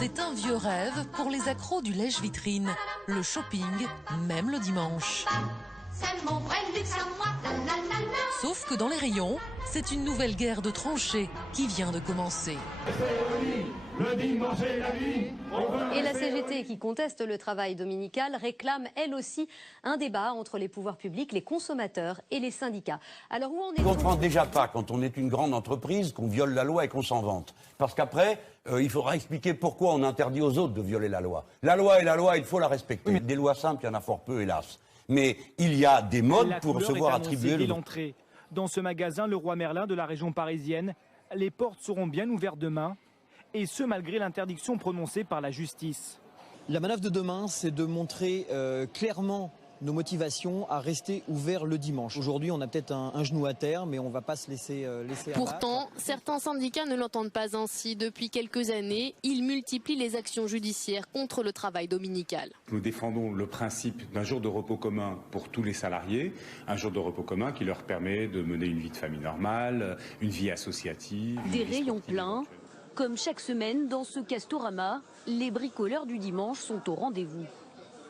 C'est un vieux rêve pour les accros du lèche-vitrine. Le shopping, même le dimanche. C'est mon vrai luxe à moi. Sauf que dans les rayons, c'est une nouvelle guerre de tranchées qui vient de commencer. Et la CGT, qui conteste le travail dominical, réclame elle aussi un débat entre les pouvoirs publics, les consommateurs et les syndicats. Alors où en est-on ? On ne comprend déjà pas, quand on est une grande entreprise, qu'on viole la loi et qu'on s'en vante. Parce qu'après, il faudra expliquer pourquoi on interdit aux autres de violer la loi. La loi est la loi, il faut la respecter. Des lois simples, il y en a fort peu, hélas. Mais il y a des modes pour se voir attribuer l'entrée. Dans ce magasin, le Roi Merlin de la région parisienne, les portes seront bien ouvertes demain, et ce malgré l'interdiction prononcée par la justice. La manœuvre de demain, c'est de montrer clairement nos motivations à rester ouverts le dimanche. Aujourd'hui, on a peut-être un genou à terre, mais on ne va pas se laisser abattre. Pourtant, certains syndicats ne l'entendent pas ainsi. Depuis quelques années, ils multiplient les actions judiciaires contre le travail dominical. Nous défendons le principe d'un jour de repos commun pour tous les salariés, un jour de repos commun qui leur permet de mener une vie de famille normale, une vie associative. Des rayons pleins. Comme chaque semaine, dans ce Castorama, les bricoleurs du dimanche sont au rendez-vous.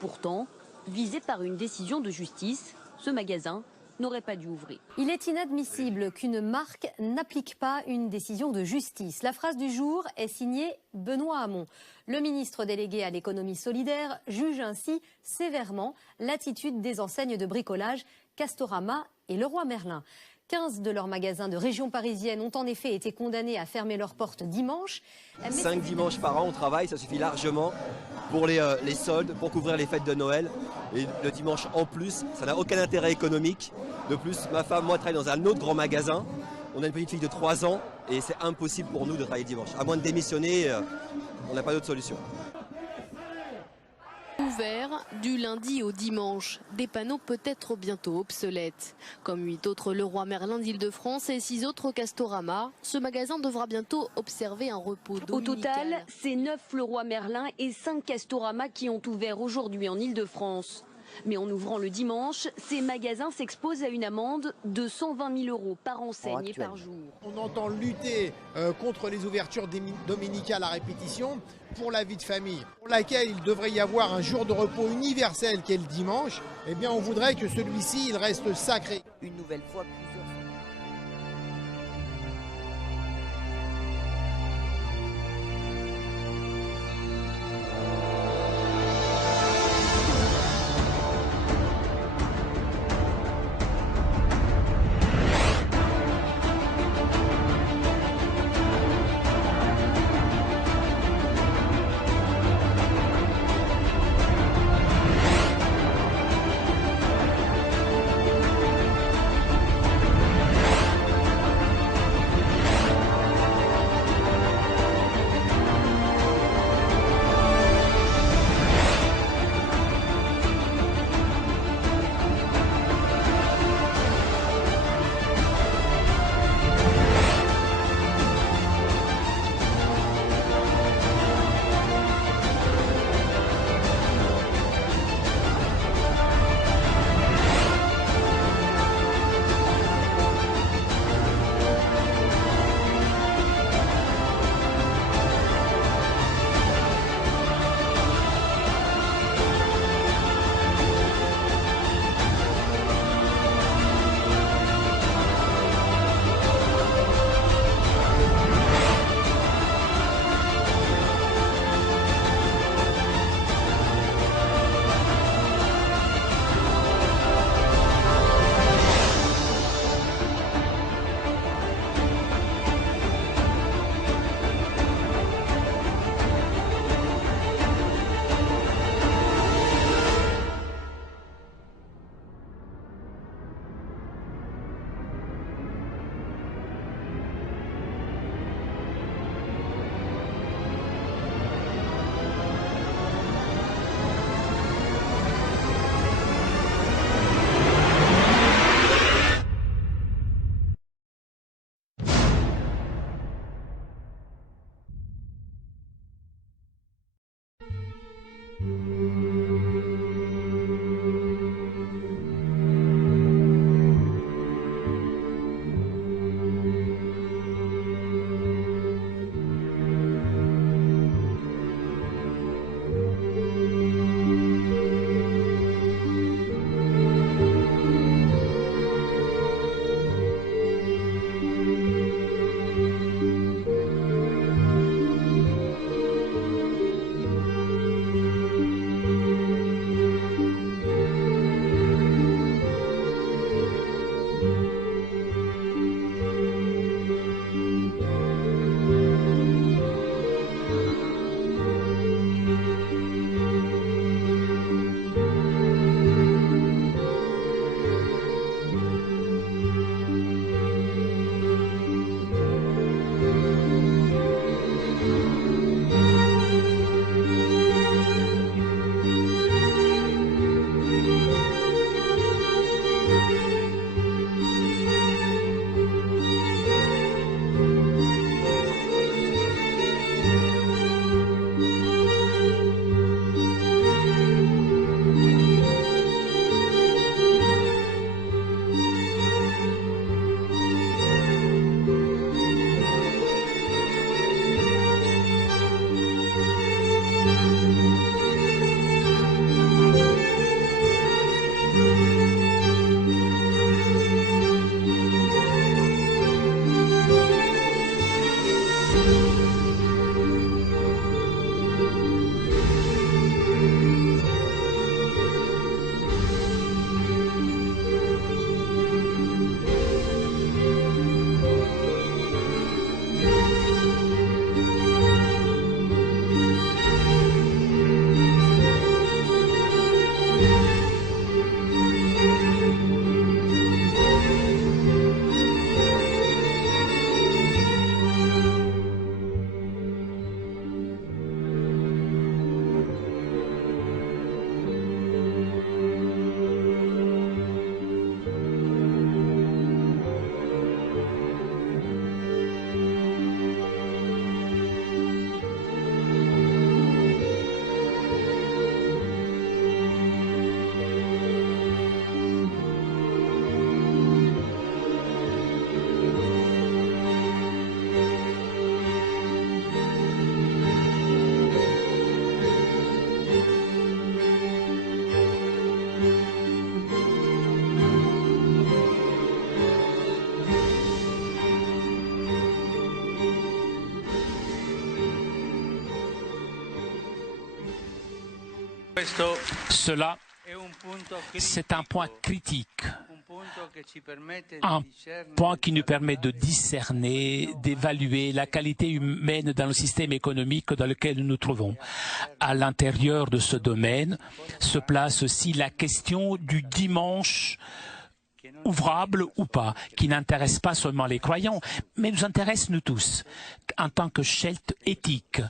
Pourtant, visé par une décision de justice, ce magasin n'aurait pas dû ouvrir. Il est inadmissible qu'une marque n'applique pas une décision de justice. La phrase du jour est signée Benoît Hamon. Le ministre délégué à l'économie solidaire juge ainsi sévèrement l'attitude des enseignes de bricolage Castorama et Leroy Merlin. 15 de leurs magasins de région parisienne ont en effet été condamnés à fermer leurs portes dimanche. 5 dimanches par an, on travaille, ça suffit largement pour les soldes, pour couvrir les fêtes de Noël. Et le dimanche en plus, ça n'a aucun intérêt économique. De plus, ma femme, moi, travaille dans un autre grand magasin. On a une petite fille de 3 ans et c'est impossible pour nous de travailler dimanche. À moins de démissionner, on n'a pas d'autre solution. Ouvert du lundi au dimanche, des panneaux peut-être bientôt obsolètes. Comme 8 autres Leroy Merlin d'Île-de-France et 6 autres Castorama, ce magasin devra bientôt observer un repos dominical. Au total, c'est 9 Leroy Merlin et 5 Castorama qui ont ouvert aujourd'hui en Île-de-France. Mais en ouvrant le dimanche, ces magasins s'exposent à une amende de 120 000 € par enseigne et par jour. On entend lutter contre les ouvertures dominicales à répétition pour la vie de famille, pour laquelle il devrait y avoir un jour de repos universel qui est le dimanche. Eh bien, on voudrait que celui-ci, il reste sacré. Une nouvelle fois, plusieurs fois. Cela, c'est un point critique, un point qui nous permet de discerner, d'évaluer la qualité humaine dans le système économique dans lequel nous nous trouvons. À l'intérieur de ce domaine se place aussi la question du dimanche ouvrable ou pas, qui n'intéresse pas seulement les croyants, mais nous intéresse nous tous. En tant que chelt éthique,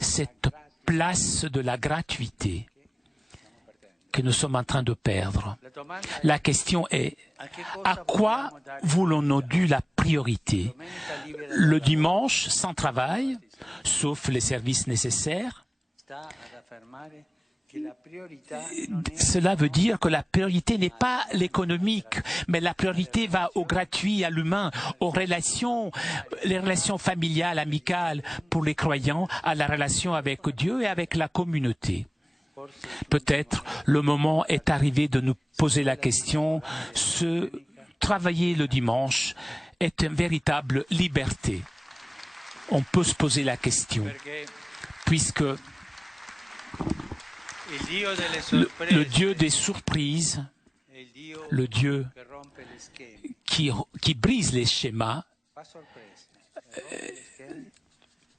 cette place de la gratuité que nous sommes en train de perdre. La question est, à quoi voulons-nous dû la priorité? Le dimanche sans travail, sauf les services nécessaires? Cela veut dire que la priorité n'est pas l'économique, mais la priorité va au gratuit, à l'humain, aux relations, les relations familiales, amicales pour les croyants, à la relation avec Dieu et avec la communauté. Peut-être le moment est arrivé de nous poser la question, travailler le dimanche est une véritable liberté. On peut se poser la question, puisque le Dieu des surprises, le Dieu qui brise les schémas,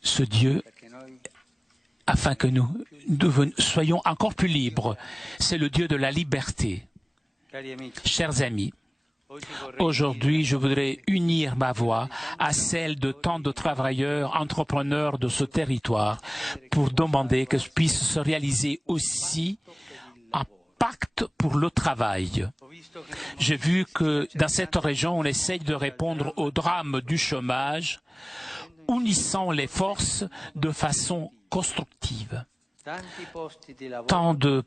ce Dieu, afin que nous soyons encore plus libres, c'est le Dieu de la liberté. Chers amis, aujourd'hui, je voudrais unir ma voix à celle de tant de travailleurs, entrepreneurs de ce territoire pour demander que puisse se réaliser aussi un pacte pour le travail. J'ai vu que dans cette région, on essaye de répondre au drame du chômage, unissant les forces de façon constructive. Tant de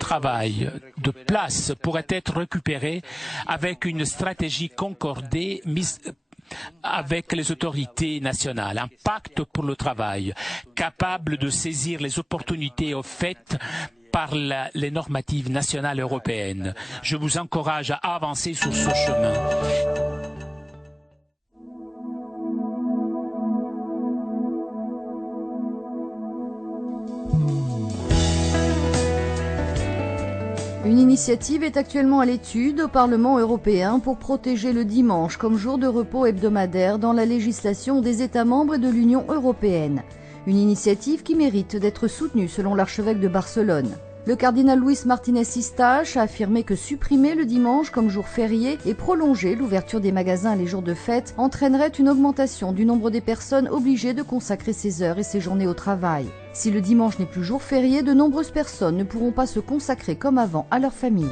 travail, de place pourrait être récupéré avec une stratégie concordée mise avec les autorités nationales, un pacte pour le travail, capable de saisir les opportunités offertes par les normatives nationales européennes. Je vous encourage à avancer sur ce chemin. Une initiative est actuellement à l'étude au Parlement européen pour protéger le dimanche comme jour de repos hebdomadaire dans la législation des États membres et de l'Union européenne. Une initiative qui mérite d'être soutenue selon l'archevêque de Barcelone. Le cardinal Luis Martínez-Sistas a affirmé que supprimer le dimanche comme jour férié et prolonger l'ouverture des magasins les jours de fête entraînerait une augmentation du nombre des personnes obligées de consacrer ses heures et ses journées au travail. Si le dimanche n'est plus jour férié, de nombreuses personnes ne pourront pas se consacrer comme avant à leur famille.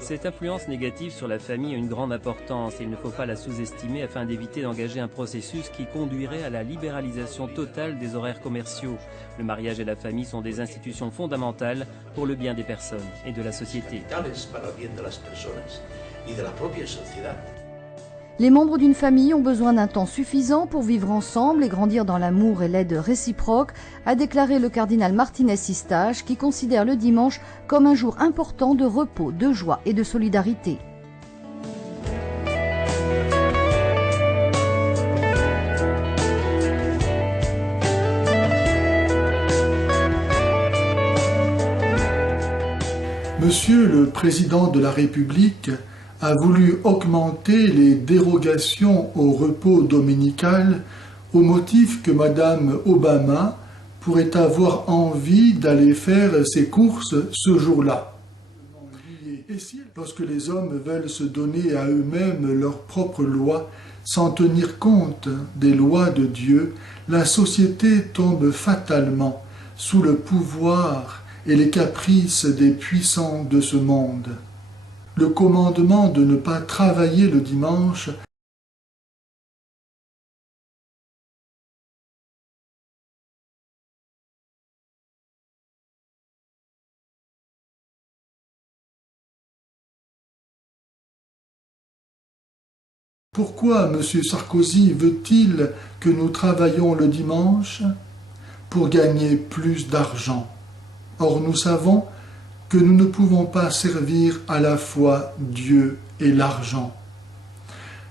Cette influence négative sur la famille a une grande importance et il ne faut pas la sous-estimer afin d'éviter d'engager un processus qui conduirait à la libéralisation totale des horaires commerciaux. Le mariage et la famille sont des institutions fondamentales pour le bien des personnes et de la société. Les membres d'une famille ont besoin d'un temps suffisant pour vivre ensemble et grandir dans l'amour et l'aide réciproque, a déclaré le cardinal Martínez-Sistas, qui considère le dimanche comme un jour important de repos, de joie et de solidarité. Monsieur le Président de la République a voulu augmenter les dérogations au repos dominical au motif que Madame Obama pourrait avoir envie d'aller faire ses courses ce jour-là. Lorsque les hommes veulent se donner à eux-mêmes leurs propres lois sans tenir compte des lois de Dieu, la société tombe fatalement sous le pouvoir et les caprices des puissants de ce monde. Le commandement de ne pas travailler le dimanche Pourquoi M. Sarkozy veut-il que nous travaillions le dimanche? Pour gagner plus d'argent. Or nous savons que nous ne pouvons pas servir à la fois Dieu et l'argent.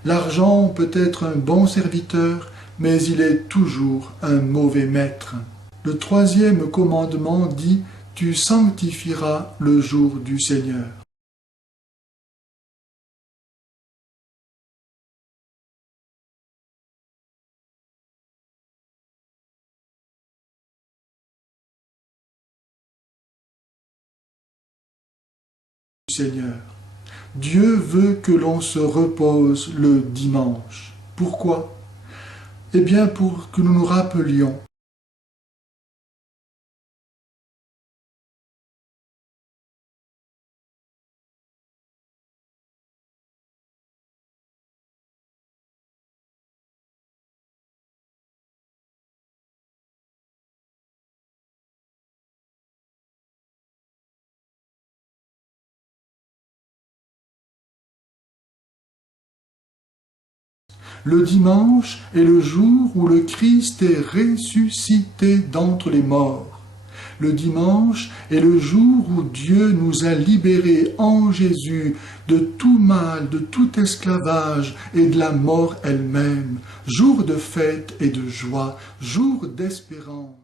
L'argent peut être un bon serviteur, mais il est toujours un mauvais maître. Le troisième commandement dit « Tu sanctifieras le jour du Seigneur ». Seigneur. Dieu veut que l'on se repose le dimanche. Pourquoi? Eh bien pour que nous nous rappelions le dimanche est le jour où le Christ est ressuscité d'entre les morts. Le dimanche est le jour où Dieu nous a libérés en Jésus de tout mal, de tout esclavage et de la mort elle-même. Jour de fête et de joie, jour d'espérance.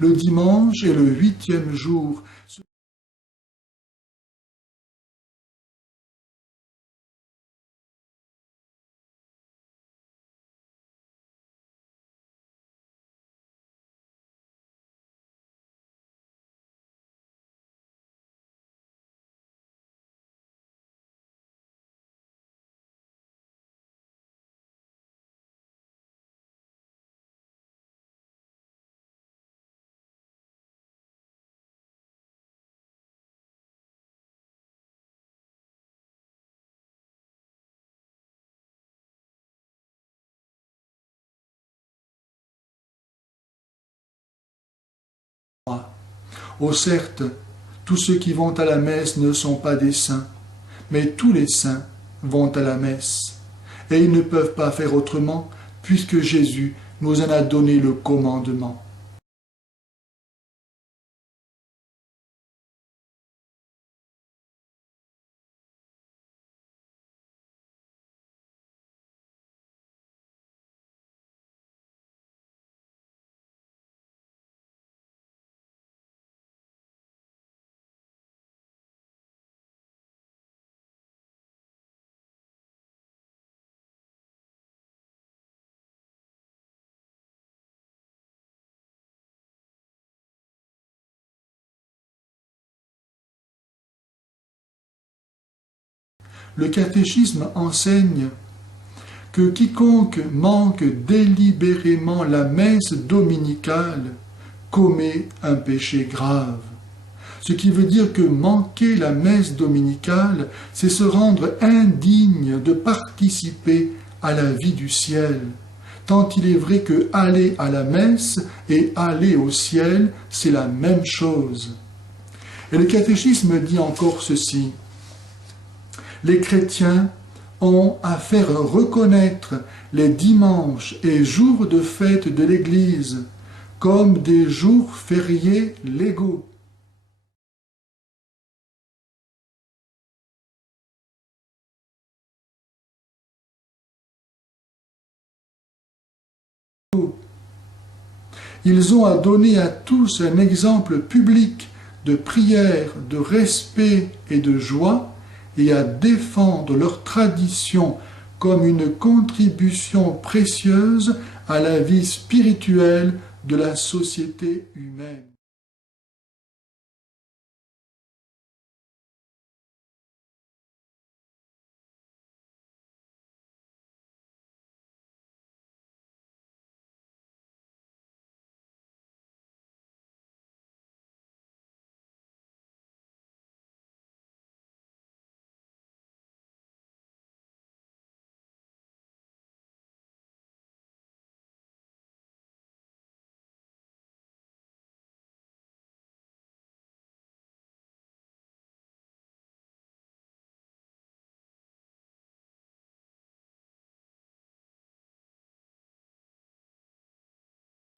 Le dimanche est le 8e jour. Oh certes, tous ceux qui vont à la messe ne sont pas des saints, mais tous les saints vont à la messe. Et ils ne peuvent pas faire autrement, puisque Jésus nous en a donné le commandement. Le catéchisme enseigne que quiconque manque délibérément la messe dominicale commet un péché grave. Ce qui veut dire que manquer la messe dominicale, c'est se rendre indigne de participer à la vie du ciel. Tant il est vrai que aller à la messe et aller au ciel, c'est la même chose. Et le catéchisme dit encore ceci. Les chrétiens ont à faire reconnaître les dimanches et jours de fête de l'Église comme des jours fériés légaux. Ils ont à donner à tous un exemple public de prière, de respect et de joie, et à défendre leur tradition comme une contribution précieuse à la vie spirituelle de la société humaine.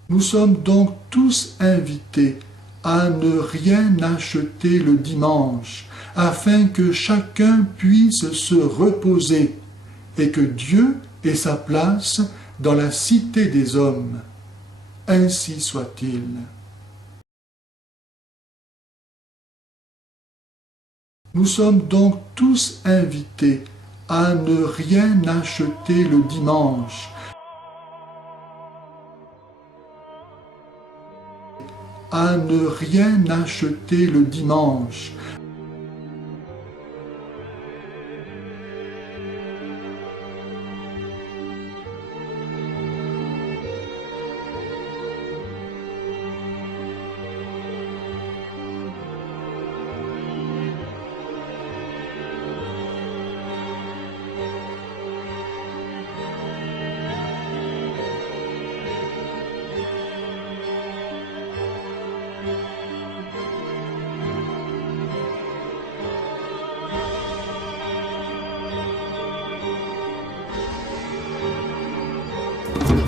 Nous sommes donc tous invités à ne rien acheter le dimanche, afin que chacun puisse se reposer et que Dieu ait sa place dans la cité des hommes. Ainsi soit-il. Nous sommes donc tous invités à ne rien acheter le dimanche, à ne rien acheter le dimanche.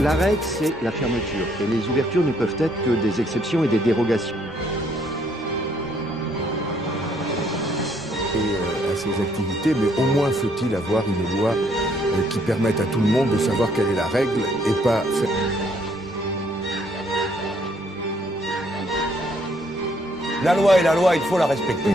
La règle, c'est la fermeture. Et les ouvertures ne peuvent être que des exceptions et des dérogations. À ces activités, mais au moins faut-il avoir une loi qui permette à tout le monde de savoir quelle est la règle et pas faire... La loi est la loi, il faut la respecter.